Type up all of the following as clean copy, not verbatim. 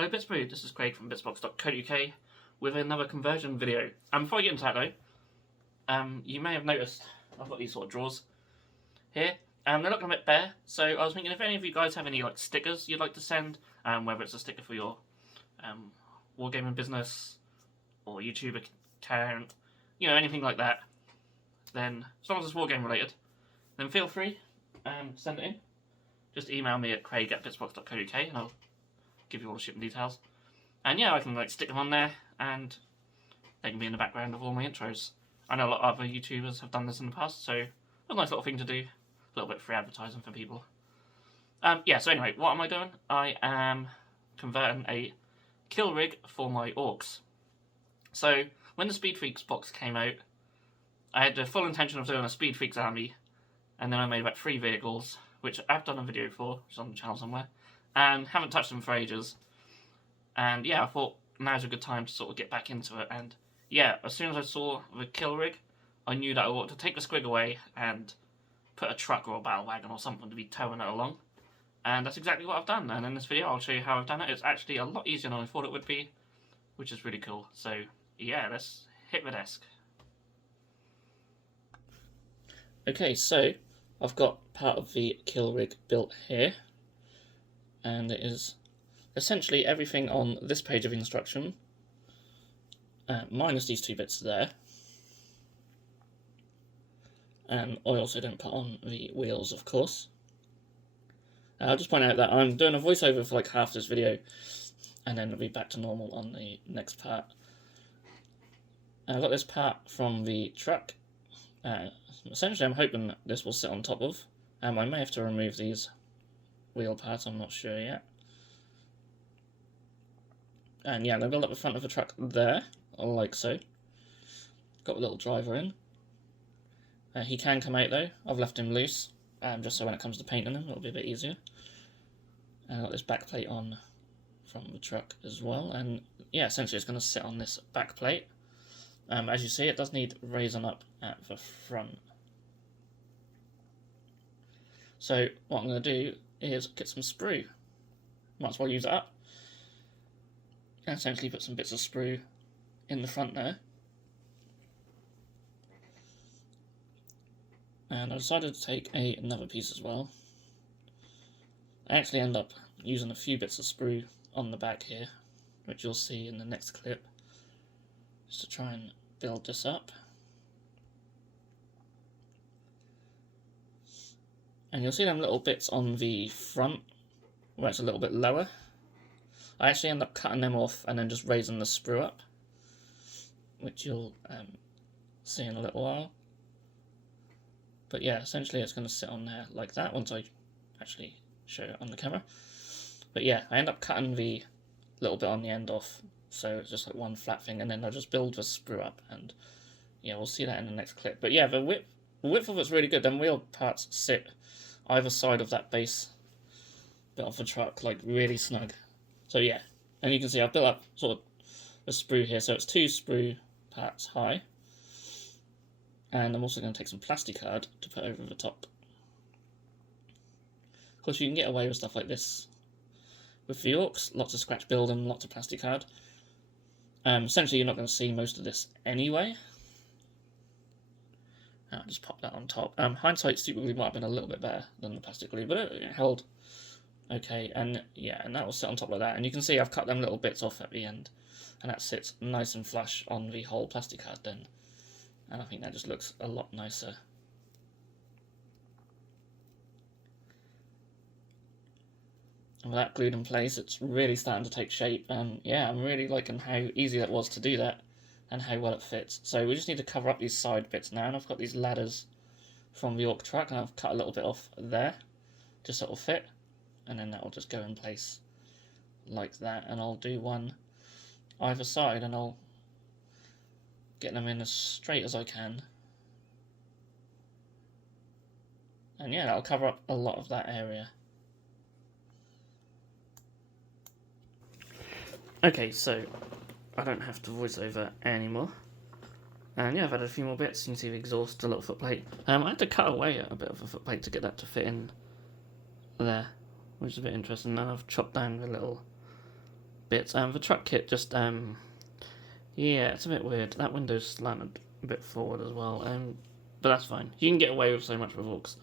Hello Bitzbox, this is Craig from Bitzbox.co.uk with another conversion video. Before I get into that though, you may have noticed I've got these sort of drawers here. They're looking a bit bare, so I was thinking if any of you guys have any like stickers you'd like to send, whether it's a sticker for your wargaming business or YouTube account, you know, anything like that, then as long as it's wargame related, then feel free, send it in. Just email me at craig@bitzbox.co.uk and I'll give you all the shipping details. And yeah, I can like stick them on there and they can be in the background of all my intros. I know a lot of other YouTubers have done this in the past, so it's a nice little thing to do. A little bit of free advertising for people. Yeah, so anyway, what am I doing? I am converting a kill rig for my orcs. So when the Speed Freaks box came out, I had the full intention of doing a Speed Freaks army, and then I made about 3 vehicles, which I've done a video for, which is on the channel somewhere, and haven't touched them for ages. And yeah, I thought now's a good time to sort of get back into it. And yeah, as soon as I saw the kill rig, I knew that I ought to take the squig away and put a truck or a battle wagon or something to be towing it along. And that's exactly what I've done. And in this video, I'll show you how I've done it. It's actually a lot easier than I thought it would be, which is really cool. So yeah, let's hit the desk. Okay, so I've got part of the kill rig built here, and it is essentially everything on this page of instruction, minus these 2 bits there. And I also don't put on the wheels, of course. I'll just point out that I'm doing a voiceover for like half this video, and then it'll be back to normal on the next part. I've got this part from the truck. Essentially, I'm hoping this will sit on top of. I may have to remove these wheel parts, I'm not sure yet. And yeah, I'm going to build up the front of the truck there, like so. Got a little driver in. He can come out though, I've left him loose, just so when it comes to painting him it'll be a bit easier. And I've got this back plate on from the truck as well, and yeah, essentially it's going to sit on this back plate. As you see, it does need raising up at the front. So what I'm going to do is get some sprue. Might as well use it up. And essentially put some bits of sprue in the front there. And I decided to take another piece as well. I actually end up using a few bits of sprue on the back here, which you'll see in the next clip, just to try and build this up. And you'll see them little bits on the front where it's a little bit lower. I actually end up cutting them off and then just raising the sprue up, which you'll see in a little while. But yeah, essentially it's going to sit on there like that once I actually show it on the camera. But yeah, I end up cutting the little bit on the end off, so it's just like one flat thing, and then I'll just build the sprue up, and yeah, we'll see that in the next clip. But yeah, the width of it's really good. Them wheel parts sit either side of that base bit of the truck, like really snug. So yeah, and you can see I've built up sort of the sprue here, so it's 2 sprue parts high. And I'm also going to take some plasticard to put over the top. Of course, you can get away with stuff like this with the orcs. Lots of scratch building, lots of plasticard. Essentially, you're not going to see most of this anyway. I'll just pop that on top. Hindsight, super glue might have been a little bit better than the plastic glue, but it held okay. And yeah, and that will sit on top like that. And you can see I've cut them little bits off at the end, and that sits nice and flush on the whole plasticard then. And I think that just looks a lot nicer. And with that glued in place, it's really starting to take shape. And yeah, I'm really liking how easy that was to do that and how well it fits. So we just need to cover up these side bits now. And I've got these ladders from the Ork Trukk, and I've cut a little bit off there just so it'll fit. And then that will just go in place like that. And I'll do one either side, and I'll get them in as straight as I can. And yeah, that'll cover up a lot of that area. Okay, so I don't have to voice over anymore. And yeah, I've added a few more bits. You can see the exhaust, a little footplate. I had to cut away a bit of a footplate to get that to fit in there, which is a bit interesting. Now I've chopped down the little bits. The truck kit just yeah, it's a bit weird. That window's slanted a bit forward as well. But that's fine. You can get away with so much with Orks.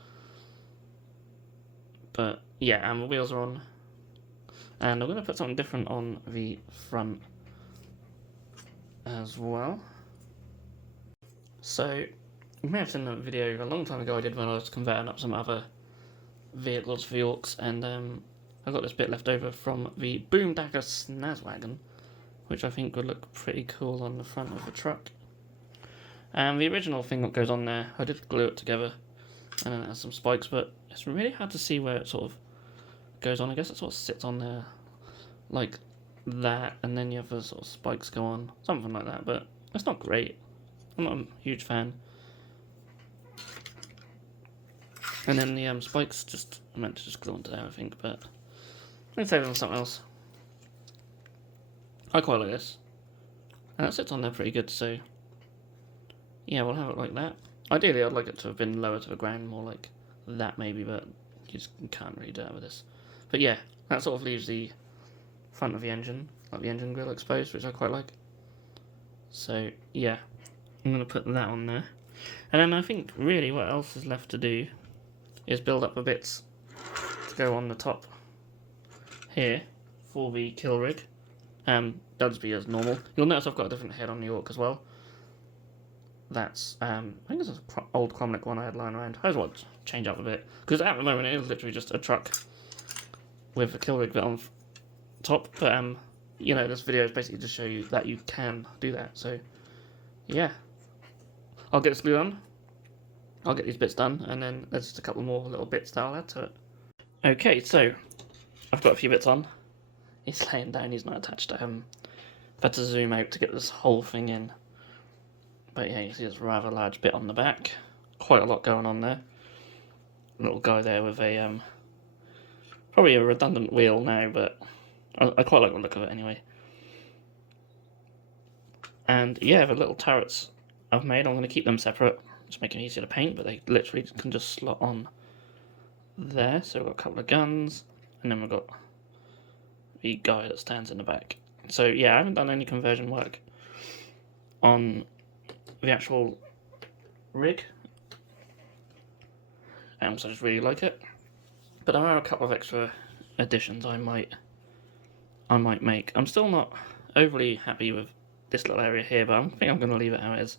But yeah, the wheels are on. And I'm going to put something different on the front as well. So, you may have seen a video a long time ago I did when I was converting up some other vehicles for the Orks, and I got this bit left over from the Boomdacker Snazwagon, which I think would look pretty cool on the front of the truck. And the original thing that goes on there, I did glue it together, and then it has some spikes, but it's really hard to see where it sort of goes on. I guess it sort of sits on there like that, and then you have the sort of spikes go on, something like that, but it's not great. I'm not a huge fan. And then the spikes just meant to just glue onto there, I think, but let's save it on something else. I quite like this. And it sits on there pretty good, so yeah, we'll have it like that. Ideally, I'd like it to have been lower to the ground, more like that maybe, but you just can't really do that with this. But yeah, that sort of leaves the front of the engine, like the engine grille exposed, which I quite like. So yeah, I'm going to put that on there. And then I think really what else is left to do is build up the bits to go on the top here for the kill rig. Does be as normal. You'll notice I've got a different head on the Ork as well. That's, I think it's an old Cromlech one I had lying around. I just want to change up a bit, because at the moment it is literally just a truck with a kill rig bit on top, but you know, this video is basically to show you that you can do that, so yeah. I'll get this glued on, I'll get these bits done, and then there's just a couple more little bits that I'll add to it. Okay, so I've got a few bits on. He's laying down, he's not attached to him. I've had to zoom out to get this whole thing in. But yeah, you see there's a rather large bit on the back. Quite a lot going on there. Little guy there with a, probably a redundant wheel now, but I quite like the look of it anyway. And yeah, the little turrets I've made, I'm going to keep them separate. Just make them easier to paint, but they literally can just slot on there. So we've got a couple of guns, and then we've got the guy that stands in the back. So yeah, I haven't done any conversion work on the actual rig, so I just really like it. But there are a couple of extra additions I might make. I'm still not overly happy with this little area here, but I think I'm going to leave it how it is.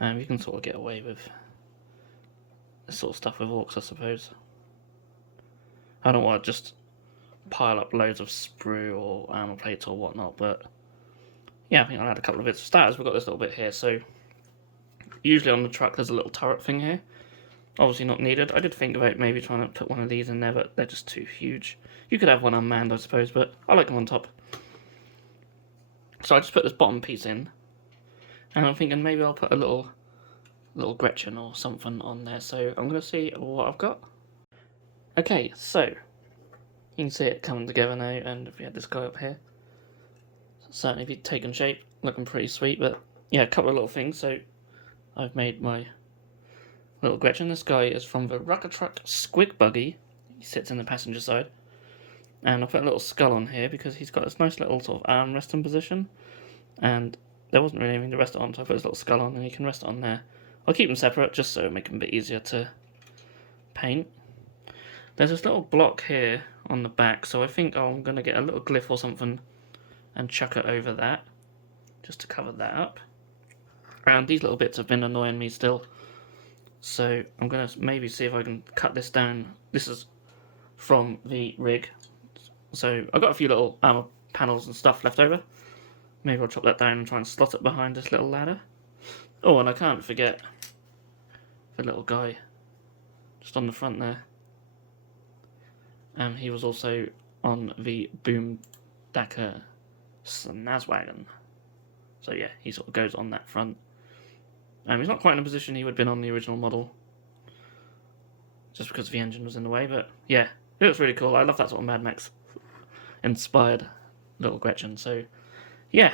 You can sort of get away with this sort of stuff with Orks, I suppose. I don't want to just pile up loads of sprue or armor plates or whatnot, but yeah, I think I'll add a couple of bits. For starters, we've got this little bit here, so usually on the truck there's a little turret thing here. Obviously not needed. I did think about maybe trying to put one of these in there, but they're just too huge. You could have one unmanned, I suppose, but I like them on top. So I just put this bottom piece in, and I'm thinking maybe I'll put a little Gretchen or something on there. So I'm going to see what I've got. Okay, so you can see it coming together now, and if we had this guy up here, certainly be taken shape, looking pretty sweet. But yeah, a couple of little things. So I've made my little Gretchen. This guy is from the Ork Trukk Squig Buggy. He sits in the passenger side. And I'll put a little skull on here because he's got this nice little sort of arm resting position. And there wasn't really anything to rest it on, so I put his little skull on and he can rest it on there. I'll keep them separate just so it'll make them a bit easier to paint. There's this little block here on the back, so I think I'm going to get a little glyph or something and chuck it over that, just to cover that up. And these little bits have been annoying me still, so I'm going to maybe see if I can cut this down. This is from the rig, so I've got a few little armor panels and stuff left over. Maybe I'll chop that down and try and slot it behind this little ladder. Oh, and I can't forget the little guy just on the front there. He was also on the Boomdacker Snazwagon. So yeah, he sort of goes on that front. He's not quite in a position he would have been on the original model, just because the engine was in the way, but yeah, it looks really cool. I love that sort of Mad Max inspired little Gretchen. So yeah,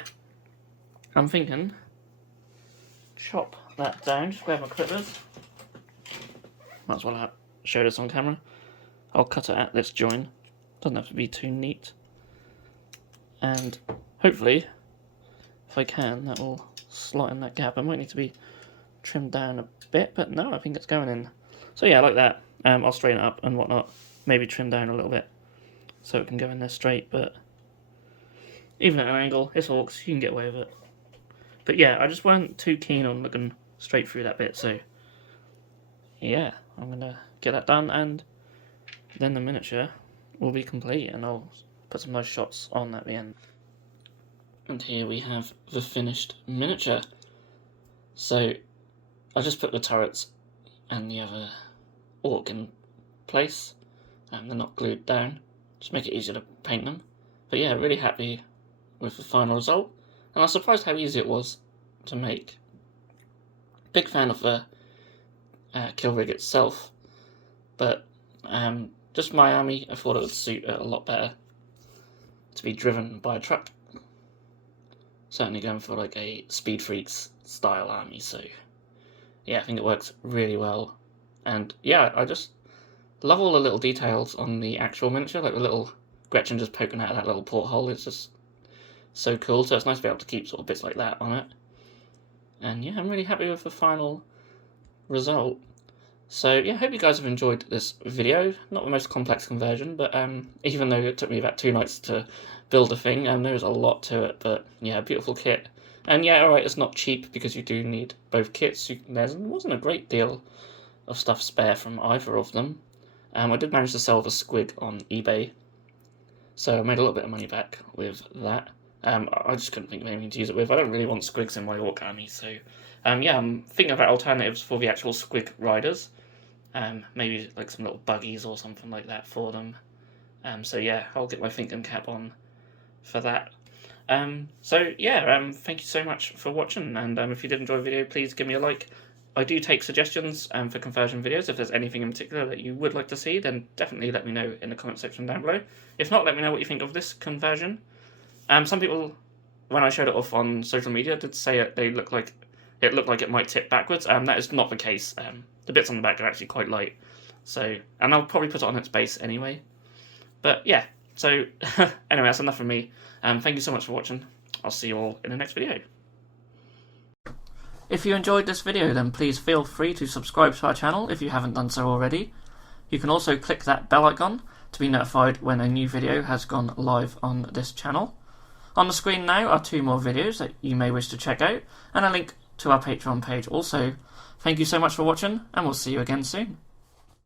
I'm thinking chop that down, just grab my clippers. Might as well show this on camera. I'll cut it at this join, doesn't have to be too neat. and hopefully, if I can, that will slot in that gap. I might need to be trimmed down a bit, but no, I think it's going in. So yeah, like that. I'll straighten it up and whatnot, maybe trim down a little bit so it can go in there straight, but even at an angle, it's Orks, you can get away with it. But yeah, I just weren't too keen on looking straight through that bit, so yeah, I'm going to get that done, and then the miniature will be complete, and I'll put some nice shots on at the end. And here we have the finished miniature. So I just put the turrets and the other Ork in place, and they're not glued down, just make it easier to paint them. But yeah, really happy with the final result, and I was surprised how easy it was to make. Big fan of the kill rig itself, but just my army, I thought it would suit it a lot better to be driven by a truck. Certainly going for like a Speed Freaks style army, so yeah, I think it works really well. And yeah, I just love all the little details on the actual miniature, like the little Gretchen just poking out of that little porthole. It's just so cool, so it's nice to be able to keep sort of bits like that on it. And yeah, I'm really happy with the final result. So yeah, I hope you guys have enjoyed this video. Not the most complex conversion, but even though it took me about 2 nights to build a thing, there was a lot to it, but yeah, beautiful kit. And yeah, alright, it's not cheap because you do need both kits. There wasn't a great deal of stuff spare from either of them. I did manage to sell the squig on eBay, so I made a little bit of money back with that. I just couldn't think of anything to use it with. I don't really want squigs in my Ork army, so yeah, I'm thinking about alternatives for the actual squig riders. Maybe like some little buggies or something like that for them. So yeah, I'll get my thinking cap on for that. So yeah, thank you so much for watching, and if you did enjoy the video, please give me a like. I do take suggestions for conversion videos. If there's anything in particular that you would like to see, then definitely let me know in the comment section down below. If not, let me know what you think of this conversion. Some people, when I showed it off on social media, did say it looked like it might tip backwards. That is not the case. The bits on the back are actually quite light. So, and I'll probably put it on its base anyway. But yeah, so anyway, that's enough from me. Thank you so much for watching. I'll see you all in the next video. If you enjoyed this video, then please feel free to subscribe to our channel if you haven't done so already. You can also click that bell icon to be notified when a new video has gone live on this channel. On the screen now are 2 more videos that you may wish to check out, and a link to our Patreon page also. Thank you so much for watching, and we'll see you again soon.